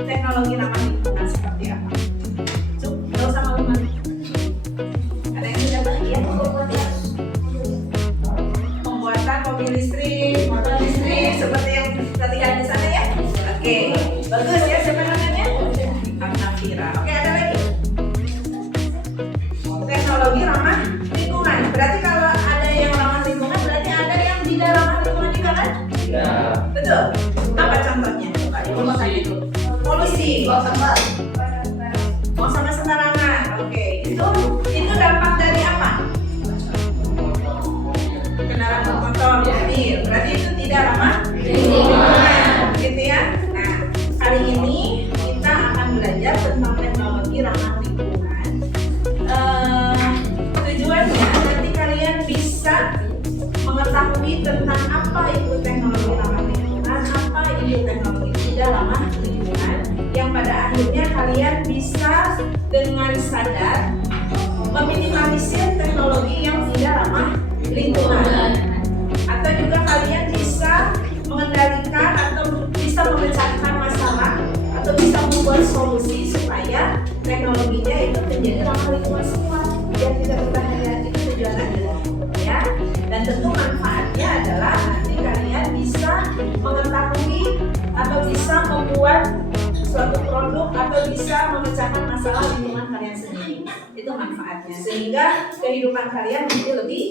teknologi ramah lingkungan seperti apa? Cuk, nggak usah malu-malu. Ada yang sudah bagian pembuatan mobil listrik, motor listrik seperti yang latihan di sana ya? Oke, bagus ya. Siapa namanya? Nafira. Oke, ada lagi? Teknologi ramah lingkungan. Berarti kalau ada yang ramah lingkungan, berarti ada yang tidak ramah lingkungan juga kan? Ya. Betul. Apa contohnya? Polusi. Mau sama sembarangan. Oke, itu dampak dari apa? Kendaraan bermotor, mobil. Berarti itu tidak ramah lingkungan, gitu ya. Nah, kali ini kita akan belajar tentang teknologi ramah lingkungan. Tujuannya nanti kalian bisa mengetahui tentang apa itu teknologi ramah lingkungan, apa itu teknologi tidak ramah lingkungan, yang pada akhirnya kalian bisa dengan sadar meminimalisir teknologi yang tidak ramah lingkungan, atau juga kalian bisa mengendalikan atau bisa memecahkan masalah atau bisa membuat solusi supaya teknologinya itu menjadi ramah lingkungan semua, biar tidak berbahaya. Itu tujuan adalah ya. Dan tentu manfaatnya adalah nanti kalian bisa mengetahui atau bisa membuat suatu produk atau bisa memecahkan masalah lingkungan kalian sendiri. Itu manfaatnya, sehingga kehidupan kalian menjadi lebih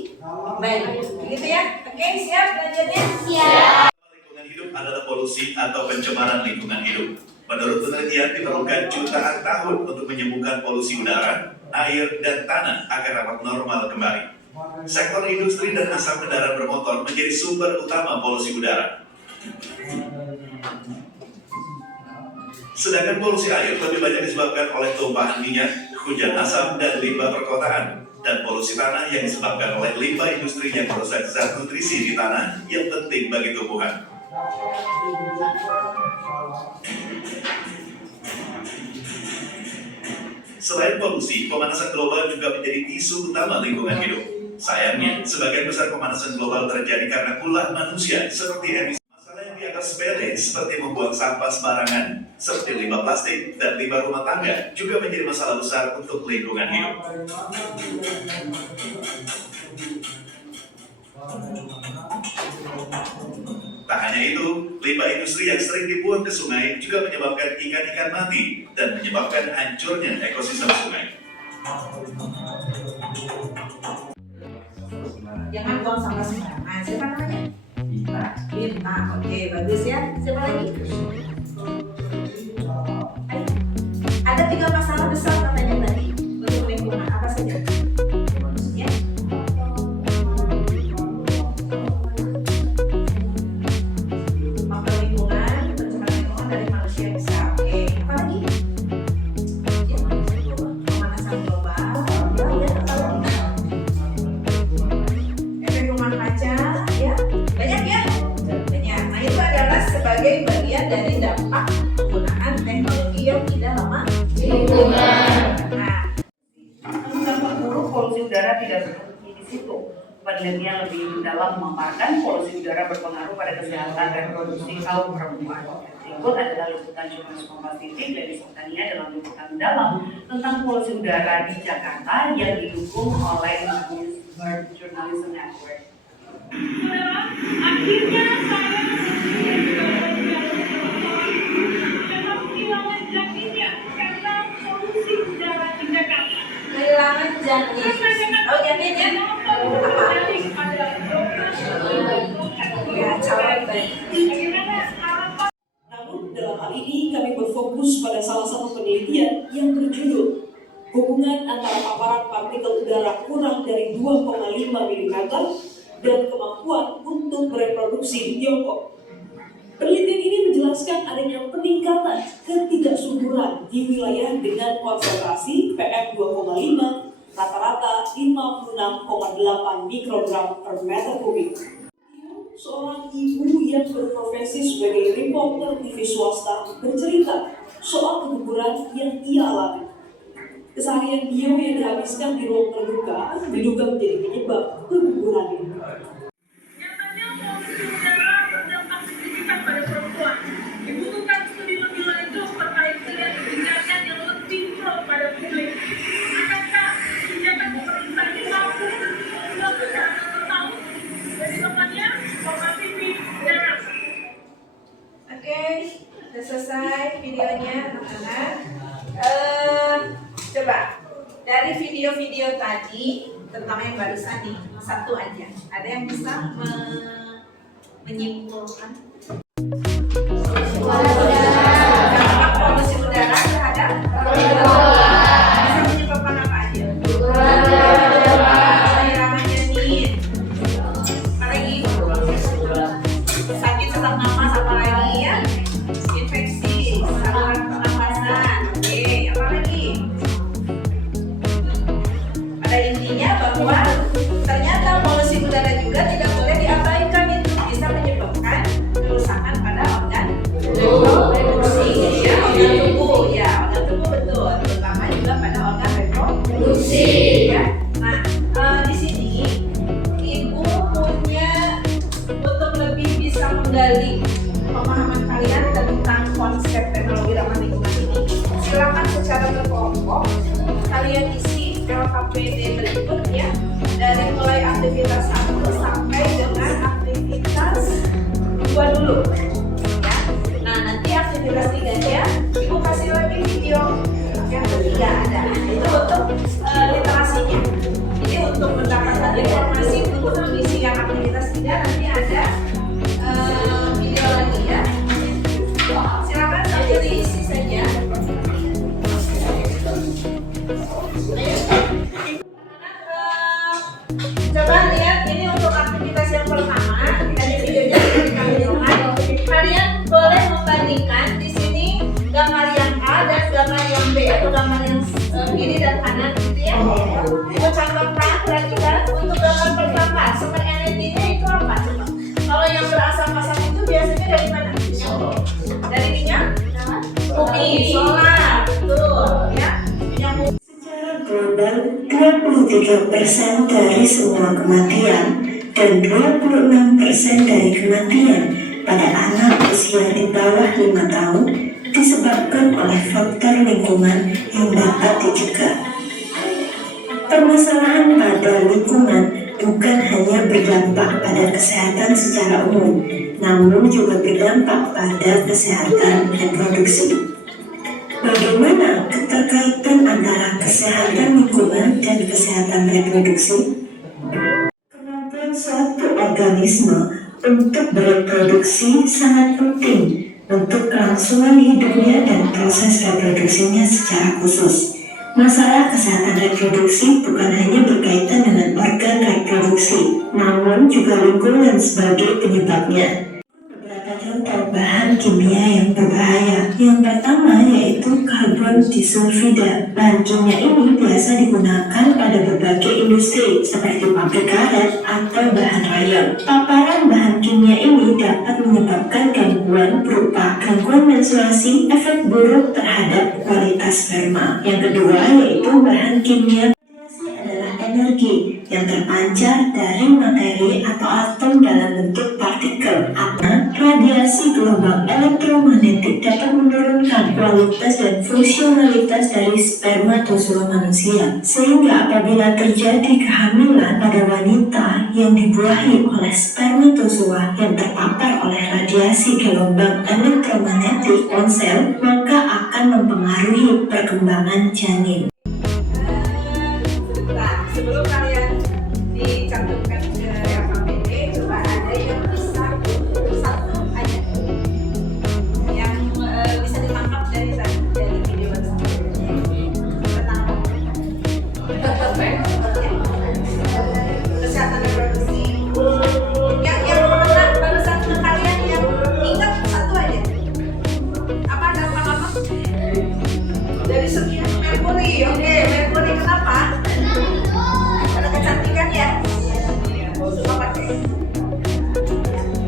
baik. Begitu ya? Oke, siap belajarnya? Siap. Lingkungan hidup adalah polusi atau pencemaran lingkungan hidup. Menurut penelitian, diperlukan jutaan tahun untuk menyembuhkan polusi udara, air, dan tanah agar dapat normal kembali. Sektor industri dan asap kendaraan bermotor menjadi sumber utama polusi udara. Sedangkan polusi air lebih banyak disebabkan oleh tumpahan minyak, hujan asam, dan limbah perkotaan. Dan polusi tanah yang disebabkan oleh limbah industri yang merusak zat nutrisi di tanah yang penting bagi tumbuhan. Selain polusi, pemanasan global juga menjadi isu utama lingkungan hidup. Sayangnya, sebagian besar pemanasan global terjadi karena ulah manusia seperti emisi. Masalah yang dianggap sepele seperti membuang sampah sembarangan, seperti limbah plastik dan limbah rumah tangga juga menjadi masalah besar untuk lingkungan hidup. Tak hanya itu, limbah industri yang sering dibuang ke sungai juga menyebabkan ikan-ikan mati dan menyebabkan hancurnya ekosistem sungai. Jangan buang sampah sembarangan. Siapa namanya? Bintang. Oke, bagus ya. Siapa lagi? Ada 3 masalah besar katanya tadi untuk lingkungan. Apa saja? Ya. Faktor lingkungan, pencemaran lingkungan dari manusia bisa. Oke, apa lagi? Ya, pemanasan global. Ya, apa lagi? Efek rumah kaca, ya. Banyak ya? Banyak. Nah, itu adalah sebagai bagian dari dampak penggunaan teknologi yang tidak ramah lingkungan. Nah, dampak buruk polusi udara tidak berhenti di situ. Penelitian lebih mendalam memaparkan polusi udara berpengaruh pada kesehatan reproduksi kaum perempuan. Berikut adalah liputan Jurnalisme Kompas TV dan Disantania dalam liputan mendalam tentang polusi udara di Jakarta yang didukung oleh Bird Journalism Network. Akhirnya saya memang kehilangan janinnya karena polusi udara di Jakarta. kehilangan janin. Oh, janin ya? Apa? Ya, calon bayi. Namun dalam hal ini kami berfokus pada salah satu penelitian yang berjudul hubungan antara paparan partikel udara kurang dari 2,5 mm dan kemampuan untuk bereproduksi di Tiongkok. Penelitian ini menjelaskan adanya peningkatan ketidaksuburan di wilayah dengan konsentrasi PM2,5 rata-rata 56,8 mikrogram per meter kubik. Seorang ibu yang berprofesi sebagai reporter TV swasta bercerita soal keguguran yang ia alami. Keseharian Bio yang dihabiskan di ruang terbuka diduga menjadi penyebab kegugurannya. Nyatanya polusi udara berdampak signifikan pada perempuan. Dibutuhkan studi lebih lanjut terkait Oke, udah selesai videonya anak-anak. Coba dari video-video tadi, terutama yang barusan nih, satu aja. Ada yang bisa menyimpulkan? Dampak polusi udara terhadap bisa menyebabkan apa aja? Kehilangan janin. Apa lagi? Sakit sesak nafas, apa lagi ya? Infeksi saluran pernapasan. Oke, apa lagi? Pada intinya bahwa ternyata polusi udara juga tidak boleh diabaikan, itu bisa menyebabkan kerusakan pada organ reproduksi, ya, organ tubuh, ya, organ tubuh betul, terutama juga pada organ reproduksi, ya. Nah, di sini ibu punya untuk lebih bisa menggali pemahaman kalian tentang konsep teknologi ramah lingkungan ini. Silakan secara berkelompok kalian isi LKPD berikut ya, dari mulai aktivitas 1 sampai dengan aktivitas 2 dulu ya. Nah, nanti aktivitas 3-nya ibu kasih lagi video yang ketiga ada, itu untuk literasinya. Jadi untuk mendapatkan informasi untuk mengisi yang aktivitas 3 nanti ada video lagi ya. Silakan sambil diisi saja. Coba lihat ini untuk aktivitas yang pertama dari videonya kalian boleh membandingkan di sini gambar yang A dan gambar yang B atau gambar yang kiri dan kanan gitu ya. Ibu contohkan, perhatikan untuk gambar pertama sumber energinya itu apa coba? Kalau yang berasap-asap itu biasanya dari mana? Dari minyak? Bumi, solar, betul ya. Minyak bumi. Secara global, 23% dari semua kematian dan 26% dari kematian pada anak usia di bawah 5 tahun disebabkan oleh faktor lingkungan yang dapat dicegah. Permasalahan pada lingkungan bukan hanya berdampak pada kesehatan secara umum, namun juga berdampak pada kesehatan reproduksi. Bagaimana keterkaitan antara kesehatan lingkungan dan kesehatan reproduksi? Kemampuan suatu organisme untuk bereproduksi sangat penting untuk kelangsungan hidupnya dan proses reproduksinya secara khusus. Masalah kesehatan reproduksi bukan hanya berkaitan dengan organ reproduksi, namun juga lingkungan sebagai penyebabnya. Beberapa contoh bahan kimia yang berbahaya. Yang pertama yaitu karbon disulfida. Bahan kimia ini biasa digunakan pada berbagai industri seperti pabrik karet atau bahan rayon. Paparan bahan kimia ini dapat menyebabkan gangguan berupa gangguan menstruasi, efek buruk terhadap kualitas sperma. Yang kedua yaitu bahan kimia adalah energi yang terpancar dari materi atau atom dalam bentuk partikel. Radiasi gelombang elektromagnetik dapat menurunkan kualitas dan fungsionalitas dari spermatozoa manusia, sehingga apabila terjadi kehamilan pada wanita yang dibuahi oleh spermatozoa yang terpapar oleh radiasi gelombang elektromagnetik ponsel, maka akan mempengaruhi perkembangan janin. Nah, sebelum kalian dicantumkan ke LKPD, coba ada yang bisa satu aja yang bisa ditangkap dari video bersama tentang kesehatan reproduksi. Yang barusan kalian yang ingat satu aja. Apa dampak apa? Dari segi merkuri, oke, merkuri kenapa? Ada kecantikan ya? Suka pakai.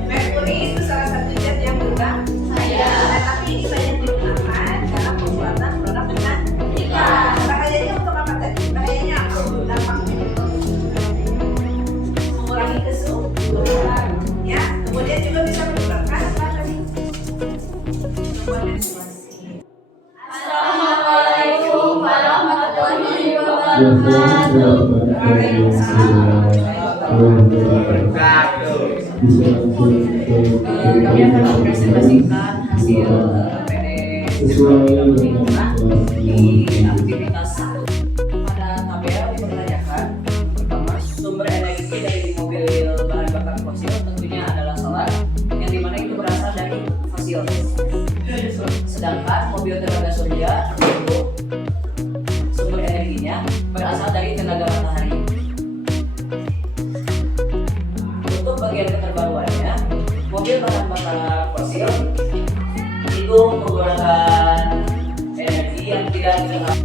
Merkuri itu salah satu zat yang berbahaya, tapi ini banyak digunakan dalam pembuatan produk kecantikan. Bahayanya untuk apa tadi? Bahayanya apa? Dampaknya mengurangi kesuburan, ya. Kemudian juga bisa menyebabkan apa tadi? Gangguan menstruasi. Assalamualaikum warahmatullahi Kami akan mempresentasikan hasil PD lingkungan di aktivitas 1. Pada tabel dipertanyakan pertama sumber energi dari mobil bahan bakar fosil tentunya adalah solar yang dimana itu berasal dari fosil. Sedangkan mobil tenaga surya itu sumber energinya berasal dari tenaga matahari. Untuk bagian keterbaruannya, mobil bahan bakar fosil itu menggunakan energi yang tidak terlihat.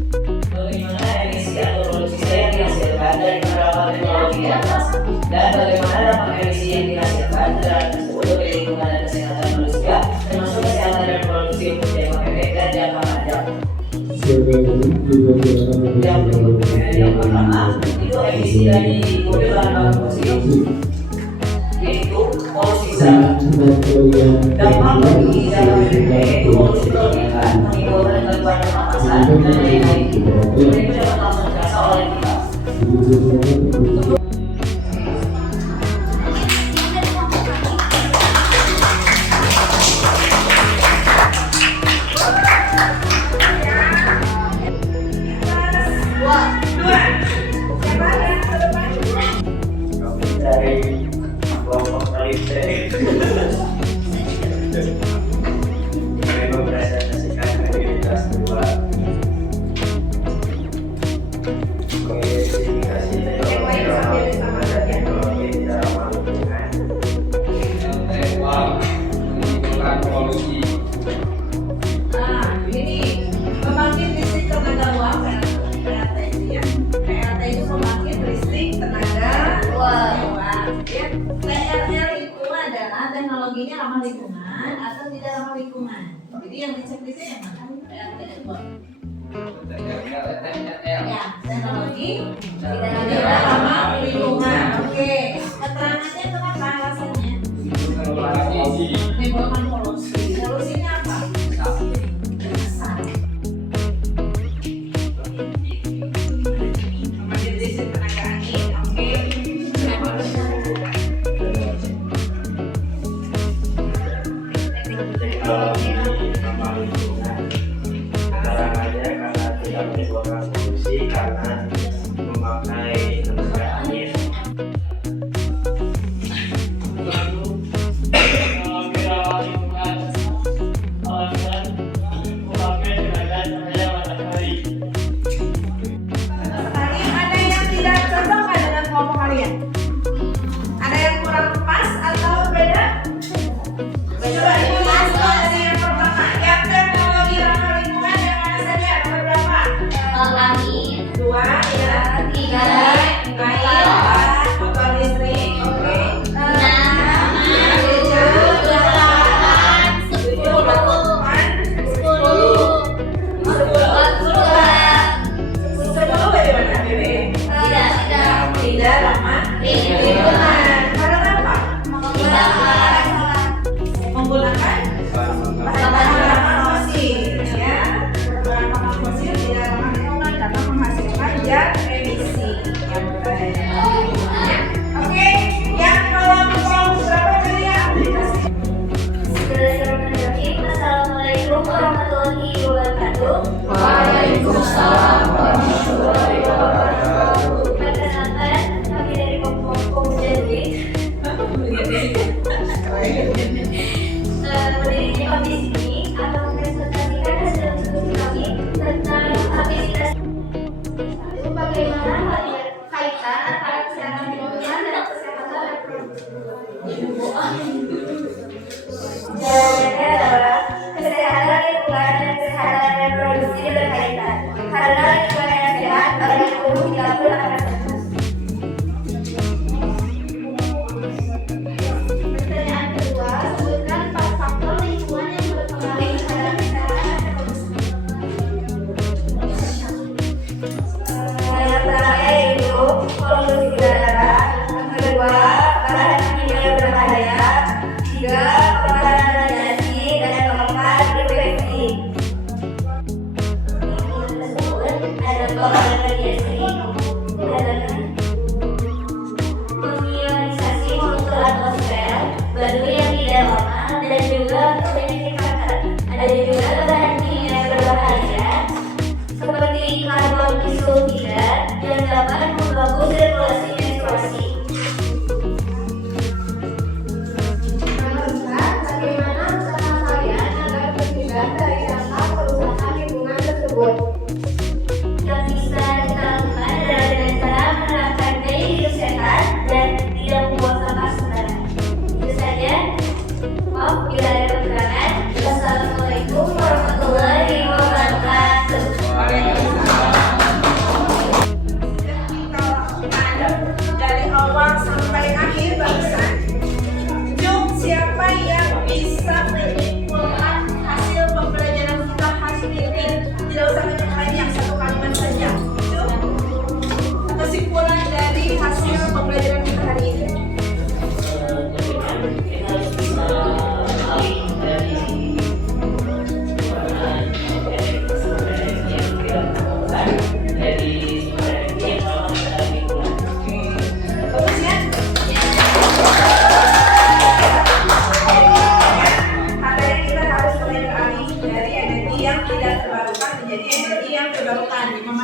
Bagaimana emisi atau produksi yang dihasilkan dari penerapan teknologi di atas dan bagaimana dampak emisi yang dihasilkan terhadap tersebut bagi lingkungan dan kesehatan manusia, termasuk kesehatan dan produksi untuk jangka pendek dan jangka panjang. Yang pertama itu emisi dari mobil bahan bakar fosil, yaitu polusi udara. Dampak bagi jangka pendek itu polusi udara menimbulkan gangguan pernapasan dan lain-lain. Ini dapat langsung terasa oleh kita. Kami dari kelompok Kalite kami mempresentasikan aktivitas 2 mengidentifikasi teknologi ramah dan teknologi tidak ramah lingkungan. Menimbulkan polusi. Nah, ini pembangkit listrik tenaga uap PLT itu ya. PLT itu pembangkit listrik tenaga uap. Ya. PLL itu adalah teknologinya ramah lingkungan atau tidak ramah lingkungan. Jadi yang dicek di sini yang mana? PLT itu. Ya, teknologi tidak ramah lingkungan. Oke, keterangannya kenapa alasannya? Menimbulkan polusi. Solusinya apa? Besar. Pembangkit listrik tenaga angin. Oke. Teknologi ramah lingkungan. Keterangannya karena tidak menimbulkan polusi karena memakai tenaga angin. Teknologi ramah lingkungan. Alasan memakai tenaga cahaya matahari. Sekali ada yang tidak cocok nggak dengan kelompok kalian? Ada yang kurang pas atau beda? Coba diulas dari yang pertama. Yang teknologi ramah lingkungan yang mana saja? Nomor berapa? Angin, 2 ya. 3, Air, 4, motor listrik. Oke. 6, 7, 8, 10, 10, 10 bagaimana, Bebe? Tidak ramah lingkungan. Karena apa? Menggunakan bahan bakar fosil, ya. Bahan bakar fosil tidak ramah lingkungan karena menghasilkan zat emisi yang berbahaya. Oke, yang kelompok berapa tadi ya? Aplikasi. Assalamualaikum warahmatullahi wabarakatuh. Waalaikumsalam warahmatullahi wabarakatuh. Perkenalkan, kami dari kelompok pemuda Dwi. Berdirinya kami di sini akan mempresentasikan hasil studi kami tentang aktivitas. Satu, bagaimana kaitan antara kesehatan lingkungan dan kesehatan reproduksi. Jawabannya adalah kesehatan lingkungan dan kesehatan reproduksi berkaitan. Karena lingkungan yang sehat bagi tubuh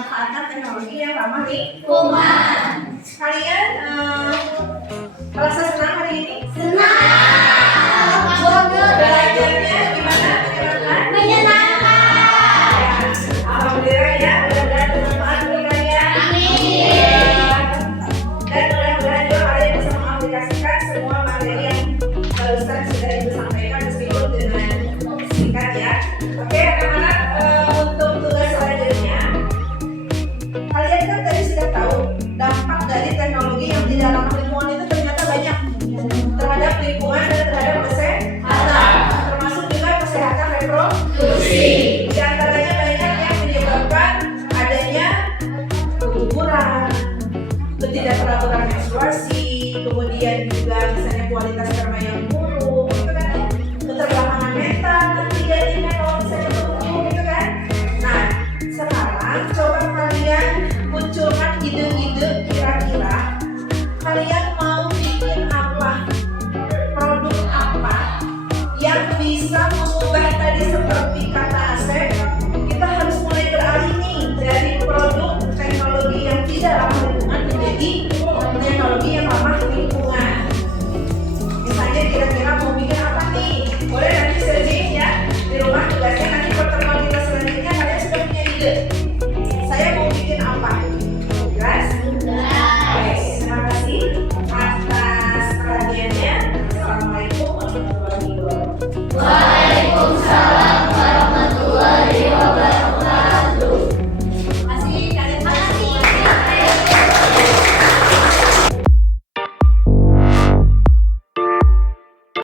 memanfaatkan teknologi yang ramah lingkungan. Kalian merasa senang hari ini? Belajarnya gimana? Menyenangkan. Alhamdulillah ya, mudah-mudahan bermanfaat bagi kalian. Dan mudah-mudahan juga kalian bisa mengaplikasikan semua materi yang barusan sudah Ibu sampaikan meskipun dengan singkat ya. Oke, anak-anak, untuk tugas selanjutnya, kalian kan tadi sudah tahu dampak dari teknologi yang tidak ramah lingkungan itu ternyata banyak terhadap lingkungan dan terhadap kesehatan, termasuk juga kesehatan reproduksi. Di antaranya banyak yang menyebabkan adanya keguguran, ketidakteraturan menstruasi, kemudian juga misalnya kualitas sperma yang buruk, gitu kan ya, keterbelakangan mental, nanti jadinya kalau misalnya tumbuh, gitu kan. Nah, sekarang coba kalian munculkan ide-ide kira-kira kalian mau bikin apa, produk apa yang bisa mengubah